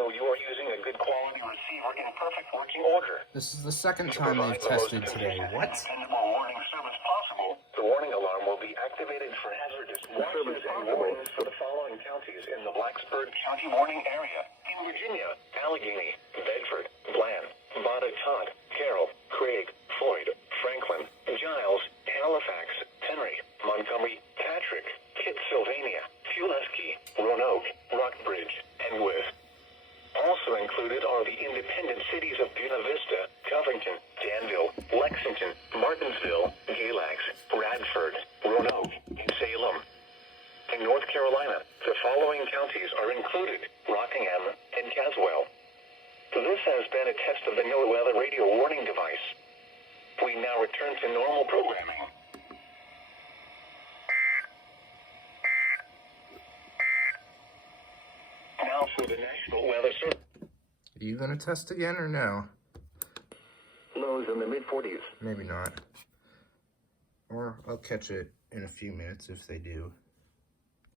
know you are using a good quality receiver in perfect working order. This is the second time they've tested today. What? Dependable warning service possible. The warning alarm will be activated for hazardous watches and warnings for the following counties in the Blacksburg County warning area. In Virginia, Allegheny, Bedford, Bland, Todd, Carroll, Craig, Floyd, Franklin, Giles, Halifax, Henry, Montgomery, Patrick, Pittsylvania, Pulaski, Roanoke, Rockbridge, and Wythe. Also included are the independent cities of Buena Vista, Covington, Danville, Lexington, Martinsville, Galax, Radford, Roanoke, and Salem. In North Carolina, the following counties are included: Rockingham and Caswell. This has been a test of the NOAA weather radio warning device. We now return to normal programming. Now for the National Weather Service. Are you gonna test again or no? Lows in the mid-40s. Maybe not. Or I'll catch it in a few minutes if they do.